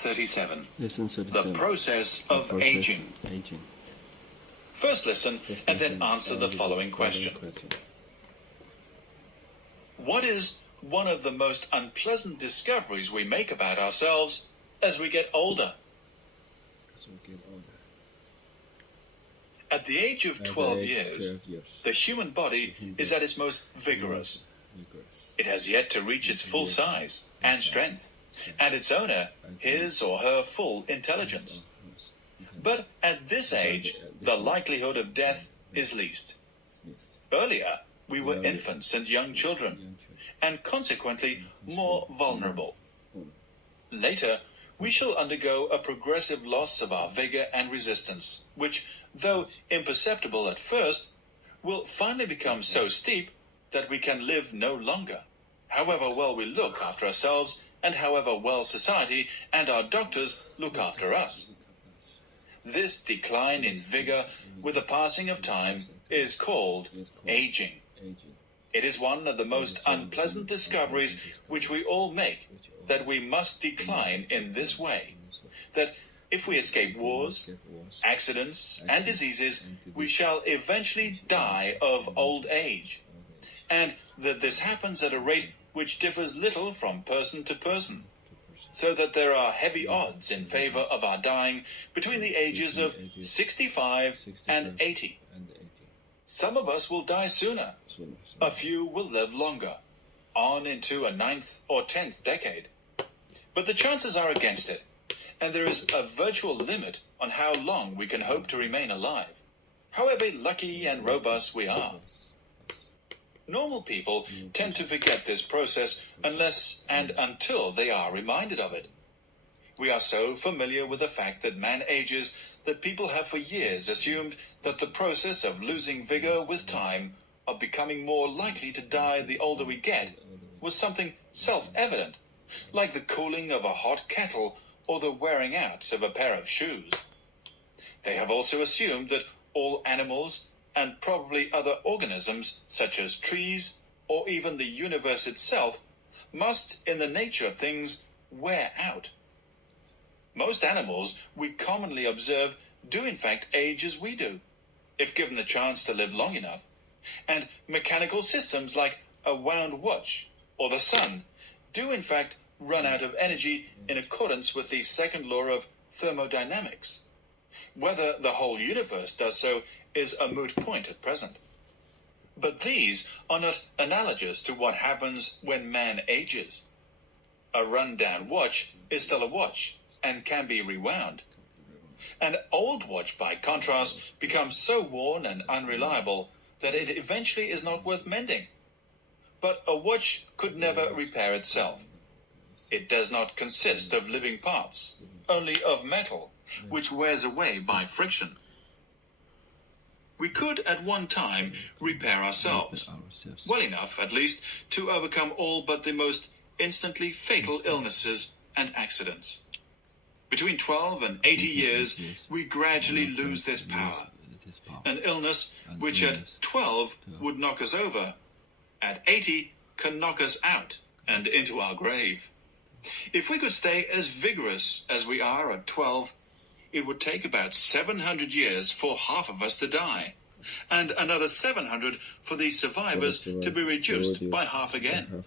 37. Lesson 37. The process of aging. First listen and then answer the following question. What is one of the most unpleasant discoveries we make about ourselves as we get older? At the age of 12 years, the human body is at its most vigorous. It has yet to reach its full size and strength, and its owner his or her full intelligence. But at this age, the likelihood of death is least. Earlier, we were infants and young children, and consequently more vulnerable. Later, we shall undergo a progressive loss of our vigor and resistance, which, though imperceptible at first, will finally become so steep that we can live no longer, however well we look after ourselves and however well society and our doctors look after us. This decline in vigor with the passing of time is called aging. It is one of the most unpleasant discoveries which we all make, that we must decline in this way, that if we escape wars, accidents, and diseases, we shall eventually die of old age, and that this happens at a rate which differs little from person to person, so that there are heavy odds in favor of our dying between the ages of 65 and 80. Some of us will die sooner. A few will live longer, on into a 9th or 10th decade. But the chances are against it, and there is a virtual limit on how long we can hope to remain alive, however lucky and robust we are. Normal people tend to forget this process unless and until they are reminded of it. We are so familiar with the fact that man ages that people have for years assumed that the process of losing vigor with time, of becoming more likely to die the older we get, was something self-evident, like the cooling of a hot kettle or the wearing out of a pair of shoes. They have also assumed that all animals and probably other organisms, such as trees or even the universe itself, must, in the nature of things, wear out. Most animals we commonly observe do in fact age as we do, if given the chance to live long enough, and mechanical systems like a wound watch or the sun do in fact run out of energy in accordance with the second law of thermodynamics. Whether the whole universe does so is a moot point at present. But these are not analogous to what happens when man ages. A run-down watch is still a watch and can be rewound. An old watch, by contrast, becomes so worn and unreliable that it eventually is not worth mending. But a watch could never repair itself. It does not consist of living parts, only of metal, which wears away by friction. We could at one time repair ourselves, well enough, at least, to overcome all but the most instantly fatal illnesses and accidents. Between 12 and 80 years, we gradually lose this power. An illness which at 12 would knock us over, at 80 can knock us out and into our grave. If we could stay as vigorous as we are at 12, it would take about 700 years for half of us to die, and another 700 for the survivors to be reduced by half again.